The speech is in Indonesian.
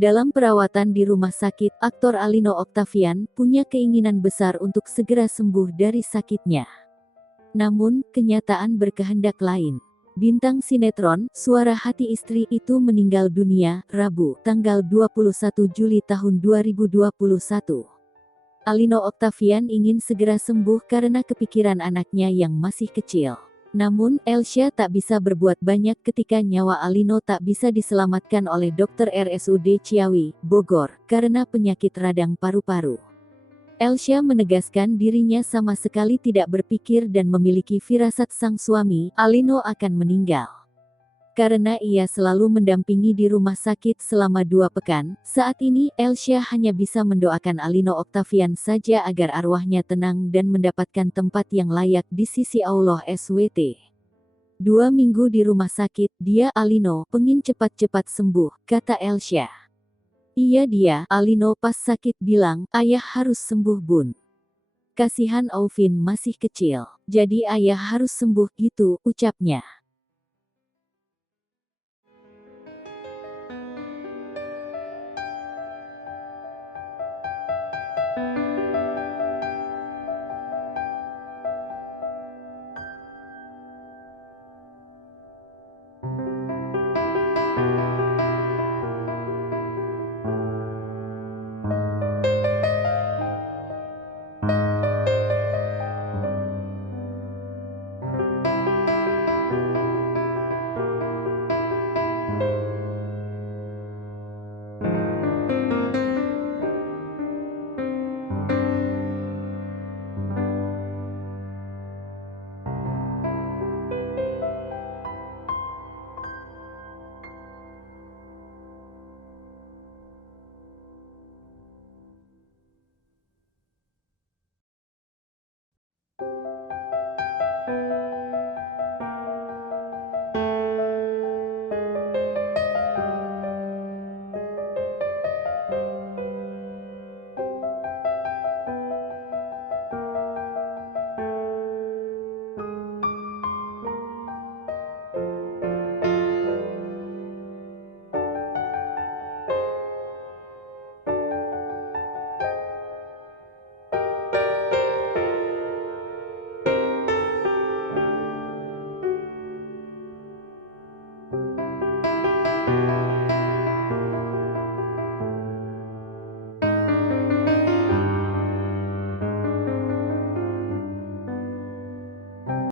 Dalam perawatan di rumah sakit, aktor Alino Octavian punya keinginan besar untuk segera sembuh dari sakitnya. Namun, kenyataan berkehendak lain. Bintang sinetron, Suara Hati Istri itu meninggal dunia, Rabu, tanggal 21 Juli tahun 2021. Alino Octavian ingin segera sembuh karena kepikiran anaknya yang masih kecil. Namun, Elsya tak bisa berbuat banyak ketika nyawa Alino tak bisa diselamatkan oleh dokter RSUD Ciawi, Bogor, karena penyakit radang paru-paru. Elsya menegaskan dirinya sama sekali tidak berpikir dan memiliki firasat sang suami, Alino akan meninggal. Karena ia selalu mendampingi di rumah sakit selama 2 pekan, saat ini Elsya hanya bisa mendoakan Alino Octavian saja agar arwahnya tenang dan mendapatkan tempat yang layak di sisi Allah SWT. 2 minggu di rumah sakit, dia Alino, pengin cepat-cepat sembuh, kata Elsya. Iya dia, Alino pas sakit bilang, ayah harus sembuh bun. Kasihan Aufin masih kecil, jadi ayah harus sembuh gitu, ucapnya.